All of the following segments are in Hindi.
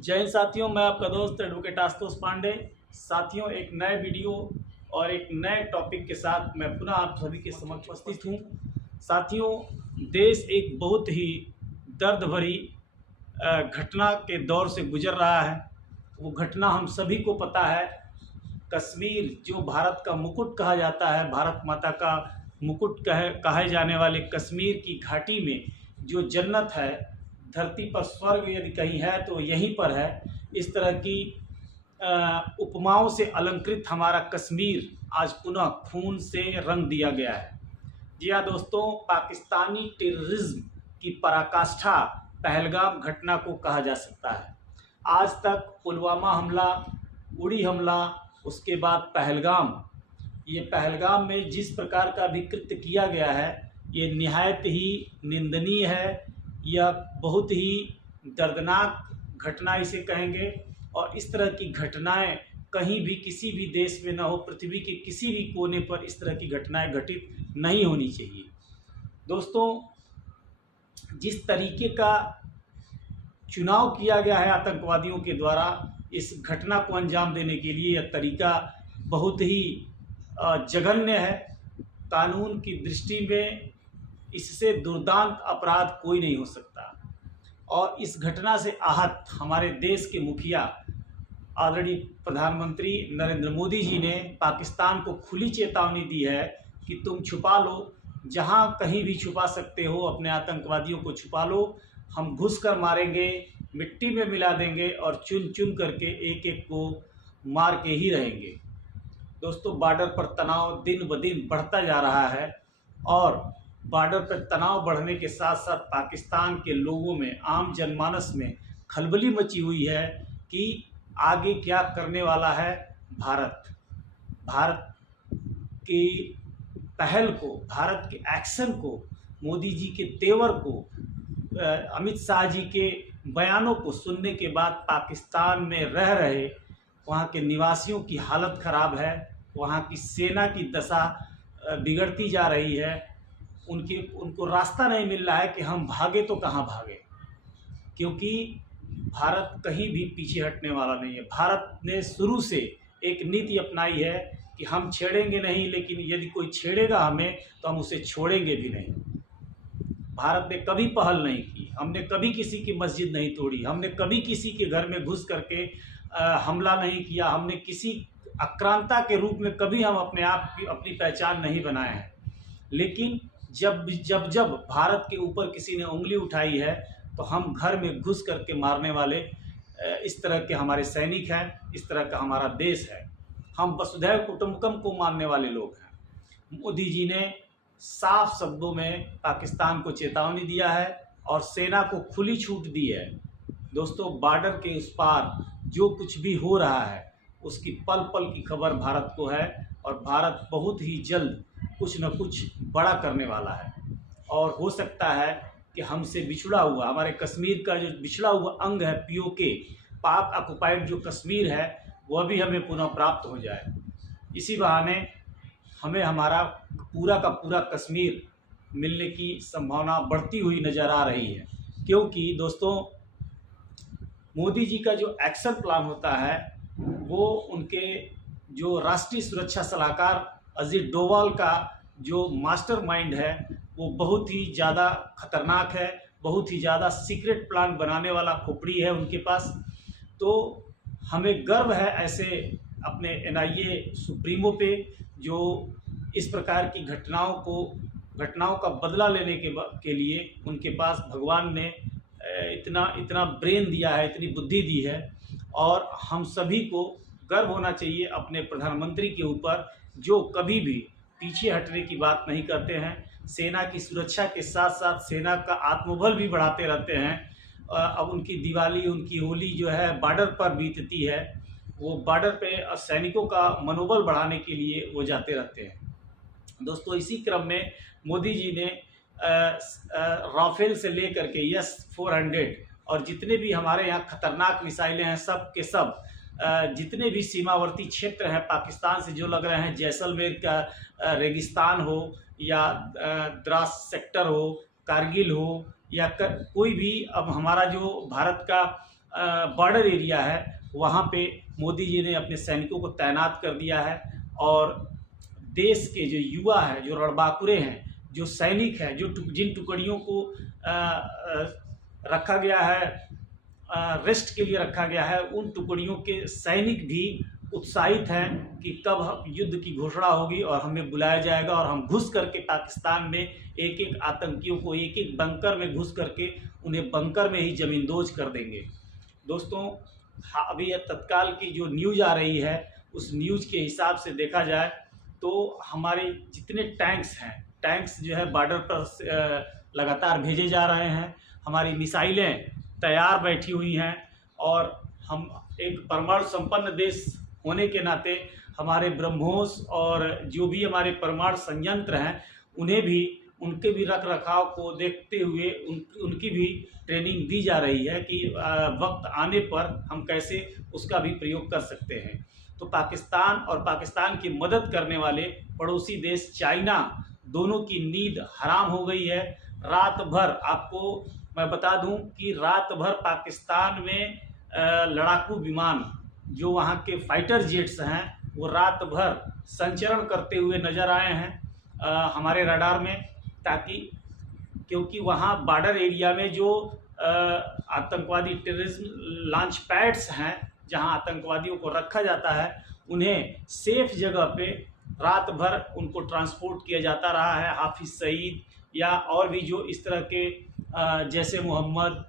जय हिंद साथियों, मैं आपका दोस्त एडवोकेट आशुतोष पांडे। साथियों, एक नए वीडियो और एक नए टॉपिक के साथ मैं पुनः आप सभी के समक्ष उपस्थित हूँ। साथियों, देश एक बहुत ही दर्द भरी घटना के दौर से गुजर रहा है। वो घटना हम सभी को पता है। कश्मीर, जो भारत का मुकुट कहा जाता है, भारत माता का मुकुट कहे जाने वाले कश्मीर की घाटी में जो जन्नत है, धरती पर स्वर्ग यदि कहीं है तो यहीं पर है। इस तरह की उपमाओं से अलंकृत हमारा कश्मीर आज पुनः खून से रंग दिया गया है। जी हाँ दोस्तों, पाकिस्तानी टेररिज्म की पराकाष्ठा पहलगाम घटना को कहा जा सकता है। आज तक पुलवामा हमला, उड़ी हमला, उसके बाद पहलगाम, ये पहलगाम में जिस प्रकार का भी कृत्य किया गया है, ये निहायत ही निंदनीय है। यह बहुत ही दर्दनाक घटना इसे कहेंगे, और इस तरह की घटनाएं कहीं भी किसी भी देश में न हो। पृथ्वी के किसी भी कोने पर इस तरह की घटनाएं घटित नहीं होनी चाहिए। दोस्तों, जिस तरीके का चुनाव किया गया है आतंकवादियों के द्वारा इस घटना को अंजाम देने के लिए, यह तरीका बहुत ही जघन्य है। कानून की दृष्टि में इससे दुर्दांत अपराध कोई नहीं हो सकता। और इस घटना से आहत हमारे देश के मुखिया ऑलरेडी प्रधानमंत्री नरेंद्र मोदी जी ने पाकिस्तान को खुली चेतावनी दी है कि तुम छुपा लो, जहां कहीं भी छुपा सकते हो, अपने आतंकवादियों को छुपा लो। हम घुस कर मारेंगे, मिट्टी में मिला देंगे और चुन चुन करके एक एक को मार के ही रहेंगे। दोस्तों, बॉर्डर पर तनाव दिन ब दिन बढ़ता जा रहा है, और बॉर्डर पर तनाव बढ़ने के साथ साथ पाकिस्तान के लोगों में, आम जनमानस में खलबली मची हुई है कि आगे क्या करने वाला है भारत। भारत की पहल को, भारत के एक्शन को, मोदी जी के तेवर को, अमित शाह जी के बयानों को सुनने के बाद पाकिस्तान में रह रहे वहाँ के निवासियों की हालत ख़राब है। वहाँ की सेना की दशा बिगड़ती जा रही है। उनको रास्ता नहीं मिल रहा है कि हम भागे तो कहाँ भागे, क्योंकि भारत कहीं भी पीछे हटने वाला नहीं है। भारत ने शुरू से एक नीति अपनाई है कि हम छेड़ेंगे नहीं, लेकिन यदि कोई छेड़ेगा हमें तो हम उसे छोड़ेंगे भी नहीं। भारत ने कभी पहल नहीं की, हमने कभी किसी की मस्जिद नहीं तोड़ी, हमने कभी किसी के घर में घुस करके हमला नहीं किया, हमने किसी आक्रांता के रूप में कभी हम अपने आप की अपनी पहचान नहीं बनाए हैं। लेकिन जब जब भारत के ऊपर किसी ने उंगली उठाई है तो हम घर में घुस करके मारने वाले इस तरह के हमारे सैनिक हैं, इस तरह का हमारा देश है। हम वसुधैव कुटुंबकम को मानने वाले लोग हैं। मोदी जी ने साफ शब्दों में पाकिस्तान को चेतावनी दिया है और सेना को खुली छूट दी है। दोस्तों, बॉर्डर के उस पार जो कुछ भी हो रहा है उसकी पल पल की खबर भारत को है, और भारत बहुत ही जल्द कुछ न कुछ बड़ा करने वाला है। और हो सकता है कि हमसे बिछड़ा हुआ, हमारे कश्मीर का जो बिछड़ा हुआ अंग है, पीओके, पाक ऑक्युपाइड जो कश्मीर है, वह भी हमें पुनः प्राप्त हो जाए। इसी बहाने हमें हमारा पूरा का पूरा कश्मीर मिलने की संभावना बढ़ती हुई नज़र आ रही है। क्योंकि दोस्तों, मोदी जी का जो एक्शन प्लान होता है वो उनके जो राष्ट्रीय सुरक्षा सलाहकार अजीत डोवाल का जो मास्टरमाइंड है वो बहुत ही ज़्यादा खतरनाक है, बहुत ही ज़्यादा सीक्रेट प्लान बनाने वाला खोपड़ी है उनके पास। तो हमें गर्व है ऐसे अपने एनआईए सुप्रीमो पे, जो इस प्रकार की घटनाओं का बदला लेने के लिए उनके पास भगवान ने इतना ब्रेन दिया है, इतनी बुद्धि दी है। और हम सभी को गर्व होना चाहिए अपने प्रधानमंत्री के ऊपर, जो कभी भी पीछे हटने की बात नहीं करते हैं। सेना की सुरक्षा के साथ साथ सेना का आत्मबल भी बढ़ाते रहते हैं। अब उनकी दिवाली, उनकी होली जो है बॉर्डर पर बीतती है, वो बॉर्डर पे सैनिकों का मनोबल बढ़ाने के लिए वो जाते रहते हैं। दोस्तों, इसी क्रम में मोदी जी ने राफेल से लेकर के S-400 और जितने भी हमारे यहाँ खतरनाक मिसाइलें हैं, सब के सब जितने भी सीमावर्ती क्षेत्र हैं पाकिस्तान से जो लग रहे हैं, जैसलमेर का रेगिस्तान हो या द्रास सेक्टर हो, कारगिल हो या कोई भी, अब हमारा जो भारत का बॉर्डर एरिया है वहाँ पे मोदी जी ने अपने सैनिकों को तैनात कर दिया है। और देश के जो युवा हैं, जो रणबांकुरे हैं, जो सैनिक हैं, जिन टुकड़ियों को रखा गया है, रेस्ट के लिए रखा गया है, उन टुकड़ियों के सैनिक भी उत्साहित हैं कि कब युद्ध की घोषणा होगी और हमें बुलाया जाएगा और हम घुस करके पाकिस्तान में एक एक आतंकियों को एक एक बंकर में घुस करके उन्हें बंकर में ही ज़मींदोज कर देंगे। दोस्तों, अभी तत्काल की जो न्यूज़ आ रही है उस न्यूज़ के हिसाब से देखा जाए तो हमारे जितने टैंक्स जो है बॉर्डर पर लगातार भेजे जा रहे हैं, हमारी मिसाइलें तैयार बैठी हुई हैं और हम एक परमाणु संपन्न देश होने के नाते हमारे ब्रह्मोस और जो भी हमारे परमाणु संयंत्र हैं उनके भी रख रखाव को देखते हुए उनकी भी ट्रेनिंग दी जा रही है कि वक्त आने पर हम कैसे उसका भी प्रयोग कर सकते हैं। तो पाकिस्तान और पाकिस्तान की मदद करने वाले पड़ोसी देश चाइना, दोनों की नींद हराम हो गई है। रात भर आपको मैं बता दूं कि रात भर पाकिस्तान में लड़ाकू विमान, जो वहाँ के फाइटर जेट्स हैं, वो रात भर संचरण करते हुए नज़र आए हैं हमारे रडार में, ताकि क्योंकि वहाँ बॉर्डर एरिया में जो आतंकवादी टेररिज्म लॉन्च पैड्स हैं, जहाँ आतंकवादियों को रखा जाता है, उन्हें सेफ जगह पे रात भर उनको ट्रांसपोर्ट किया जाता रहा है। हाफिज़ सईद या और भी जो इस तरह के जैसे मोहम्मद,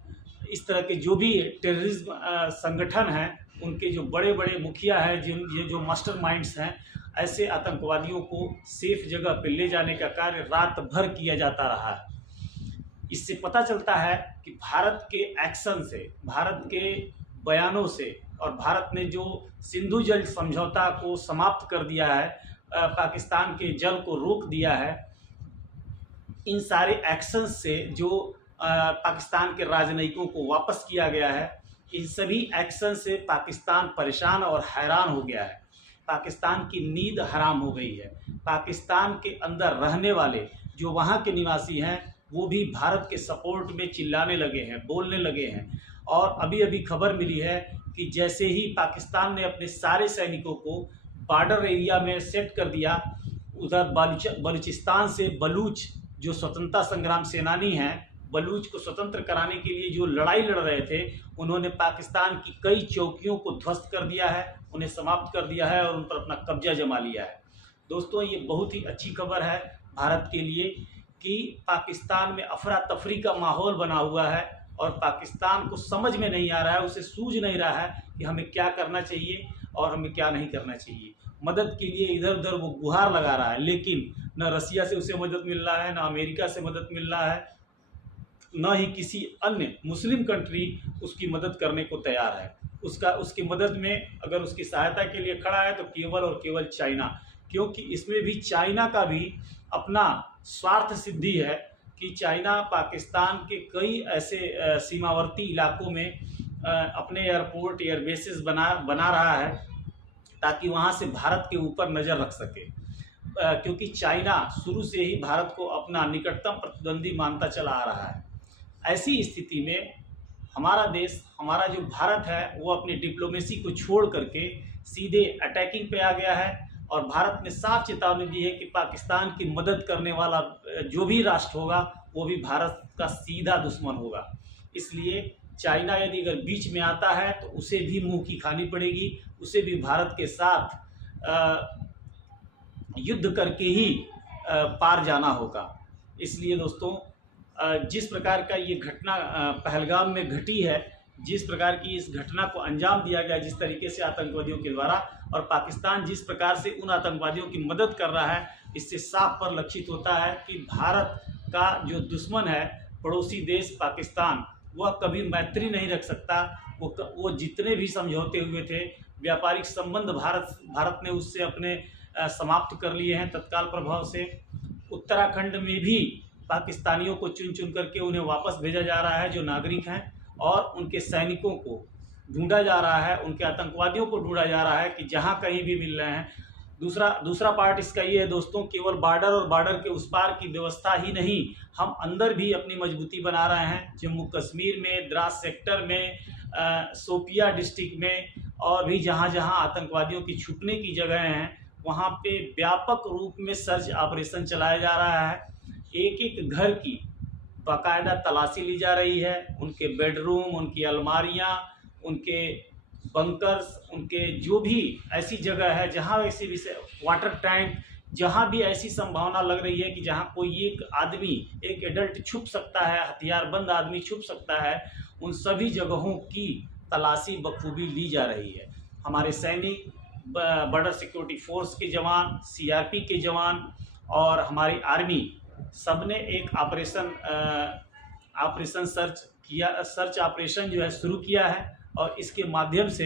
इस तरह के जो भी टेररिज्म संगठन हैं, उनके जो बड़े बड़े मुखिया हैं, जो मास्टरमाइंड्स हैं, ऐसे आतंकवादियों को सेफ जगह पे ले जाने का कार्य रात भर किया जाता रहा है। इससे पता चलता है कि भारत के एक्शन से, भारत के बयानों से और भारत ने जो सिंधु जल समझौता को समाप्त कर दिया है, पाकिस्तान के जल को रोक दिया है, इन सारे एक्शंस से जो पाकिस्तान के राजनयिकों को वापस किया गया है, इन सभी एक्शन से पाकिस्तान परेशान और हैरान हो गया है। पाकिस्तान की नींद हराम हो गई है। पाकिस्तान के अंदर रहने वाले जो वहाँ के निवासी हैं, वो भी भारत के सपोर्ट में चिल्लाने लगे हैं, बोलने लगे हैं। और अभी अभी खबर मिली है कि जैसे ही पाकिस्तान ने अपने सारे सैनिकों को बॉर्डर एरिया में सेट कर दिया, उधर बलूचिस्तान से बलूच जो स्वतंत्रता संग्राम सेनानी हैं, बलूच को स्वतंत्र कराने के लिए जो लड़ाई लड़ रहे थे, उन्होंने पाकिस्तान की कई चौकियों को ध्वस्त कर दिया है, उन्हें समाप्त कर दिया है और उन पर अपना कब्जा जमा लिया है। दोस्तों, ये बहुत ही अच्छी खबर है भारत के लिए कि पाकिस्तान में अफरा तफरी का माहौल बना हुआ है और पाकिस्तान को समझ में नहीं आ रहा है, उसे सूझ नहीं रहा है कि हमें क्या करना चाहिए और हमें क्या नहीं करना चाहिए। मदद के लिए इधर उधर वो गुहार लगा रहा है, लेकिन न रसिया से उसे मदद मिल रहा है, न अमेरिका से मदद मिल रहा है, न ही किसी अन्य मुस्लिम कंट्री उसकी मदद करने को तैयार है। उसकी मदद में अगर उसकी सहायता के लिए खड़ा है तो केवल और केवल चाइना, क्योंकि इसमें भी चाइना का भी अपना स्वार्थ सिद्धि है कि चाइना पाकिस्तान के कई ऐसे सीमावर्ती इलाकों में अपने एयरपोर्ट, एयरबेसेस बना रहा है ताकि वहाँ से भारत के ऊपर नज़र रख सके, क्योंकि चाइना शुरू से ही भारत को अपना निकटतम प्रतिद्वंदी मानता चला आ रहा है। ऐसी स्थिति में हमारा देश, हमारा जो भारत है, वो अपनी डिप्लोमेसी को छोड़ करके सीधे अटैकिंग पे आ गया है और भारत ने साफ चेतावनी दी है कि पाकिस्तान की मदद करने वाला जो भी राष्ट्र होगा वो भी भारत का सीधा दुश्मन होगा। इसलिए चाइना यदि अगर बीच में आता है तो उसे भी मुंह की खानी पड़ेगी, उसे भी भारत के साथ युद्ध करके ही पार जाना होगा। इसलिए दोस्तों, जिस प्रकार का ये घटना पहलगाम में घटी है, जिस प्रकार की इस घटना को अंजाम दिया गया जिस तरीके से आतंकवादियों के द्वारा, और पाकिस्तान जिस प्रकार से उन आतंकवादियों की मदद कर रहा है, इससे साफ परिलक्षित होता है कि भारत का जो दुश्मन है, पड़ोसी देश पाकिस्तान, वह कभी मैत्री नहीं रख सकता। वो जितने भी समझौते हुए थे, व्यापारिक संबंध भारत ने उससे अपने समाप्त कर लिए हैं तत्काल प्रभाव से। उत्तराखंड में भी पाकिस्तानियों को चुन चुन करके उन्हें वापस भेजा जा रहा है जो नागरिक हैं, और उनके सैनिकों को ढूंढा जा रहा है, उनके आतंकवादियों को ढूंढा जा रहा है कि जहां कहीं भी मिल रहे हैं। दूसरा पार्ट इसका ये है दोस्तों, केवल बॉर्डर और बॉर्डर के उस पार की व्यवस्था ही नहीं, हम अंदर भी अपनी मजबूती बना रहे हैं। जम्मू कश्मीर में, द्रास सेक्टर में, शोपिया डिस्ट्रिक्ट में और भी जहाँ जहाँ आतंकवादियों की छुपने की जगह हैं वहाँ पे व्यापक रूप में सर्च ऑपरेशन चलाया जा रहा है। एक एक घर की बाकायदा तलाशी ली जा रही है, उनके बेडरूम, उनकी अलमारियाँ, उनके बंकर्स, उनके जो भी ऐसी जगह है जहाँ ऐसी विषय वाटर टैंक, जहाँ भी ऐसी संभावना लग रही है कि जहाँ कोई एक आदमी, एक एडल्ट छुप सकता है, हथियारबंद आदमी छुप सकता है, उन सभी जगहों की तलाशी बखूबी ली जा रही है। हमारे सैनिक, बॉर्डर सिक्योरिटी फोर्स के जवान, सीआरपी के जवान और हमारी आर्मी सबने एक ऑपरेशन सर्च ऑपरेशन जो है शुरू किया है और इसके माध्यम से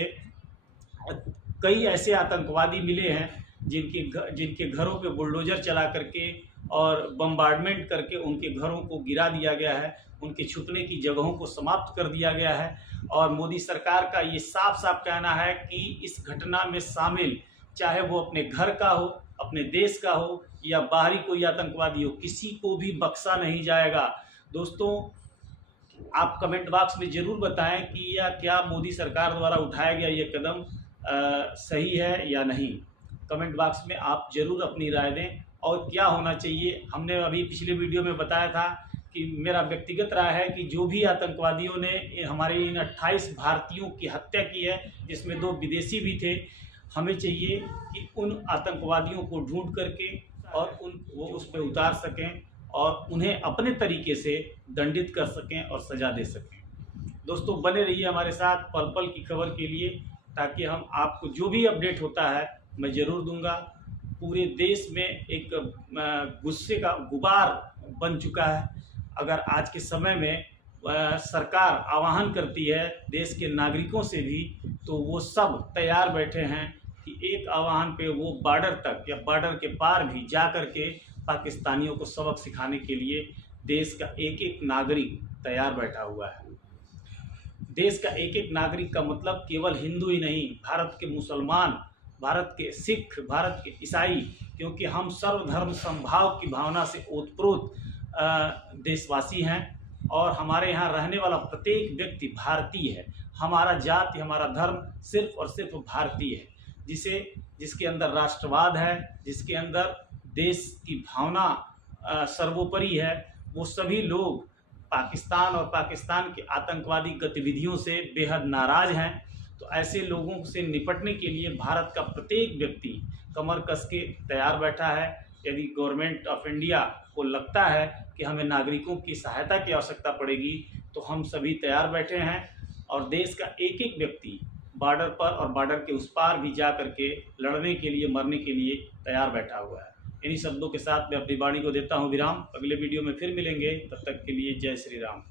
कई ऐसे आतंकवादी मिले हैं जिनके घरों पे बुलडोजर चला करके और बम्बार्डमेंट करके उनके घरों को गिरा दिया गया है, उनके छुपने की जगहों को समाप्त कर दिया गया है। और मोदी सरकार का ये साफ साफ कहना है कि इस घटना में शामिल, चाहे वो अपने घर का हो, अपने देश का हो या बाहरी कोई आतंकवादी हो, किसी को भी बख्शा नहीं जाएगा। दोस्तों, आप कमेंट बॉक्स में ज़रूर बताएं कि या क्या मोदी सरकार द्वारा उठाया गया ये कदम सही है या नहीं। कमेंट बॉक्स में आप ज़रूर अपनी राय दें और क्या होना चाहिए। हमने अभी पिछले वीडियो में बताया था कि मेरा व्यक्तिगत राय है कि जो भी आतंकवादियों ने हमारे इन 28 भारतीयों की हत्या की है, जिसमें 2 विदेशी भी थे, हमें चाहिए कि उन आतंकवादियों को ढूंढ करके और वो उस पर उतार सकें और उन्हें अपने तरीके से दंडित कर सकें और सज़ा दे सकें। दोस्तों, बने रहिए हमारे साथ पल पल की खबर के लिए, ताकि हम आपको जो भी अपडेट होता है मैं ज़रूर दूंगा। पूरे देश में एक गुस्से का गुबार बन चुका है। अगर आज के समय में सरकार आह्वान करती है देश के नागरिकों से भी, तो वो सब तैयार बैठे हैं कि एक आह्वान पे वो बॉर्डर तक या बॉर्डर के पार भी जा कर के पाकिस्तानियों को सबक सिखाने के लिए देश का एक एक नागरिक तैयार बैठा हुआ है। देश का एक एक नागरिक का मतलब केवल हिंदू ही नहीं, भारत के मुसलमान, भारत के सिख, भारत के ईसाई, क्योंकि हम सर्वधर्म समभाव की भावना से ओतप्रोत देशवासी हैं और हमारे यहाँ रहने वाला प्रत्येक व्यक्ति भारतीय है। हमारा जाति, हमारा धर्म सिर्फ और सिर्फ भारतीय है, जिसके अंदर राष्ट्रवाद है, जिसके अंदर देश की भावना सर्वोपरि है। वो सभी लोग पाकिस्तान और पाकिस्तान के आतंकवादी गतिविधियों से बेहद नाराज़ हैं। तो ऐसे लोगों से निपटने के लिए भारत का प्रत्येक व्यक्ति कमर कस के तैयार बैठा है। यदि गवर्नमेंट ऑफ इंडिया को लगता है कि हमें नागरिकों की सहायता की आवश्यकता पड़ेगी, तो हम सभी तैयार बैठे हैं और देश का एक एक व्यक्ति बॉर्डर पर और बॉर्डर के उस पार भी जा करके लड़ने के लिए, मरने के लिए तैयार बैठा हुआ है। इन्हीं शब्दों के साथ मैं अपनी वाणी को देता हूँ विराम। अगले वीडियो में फिर मिलेंगे, तब तक के लिए जय श्री राम।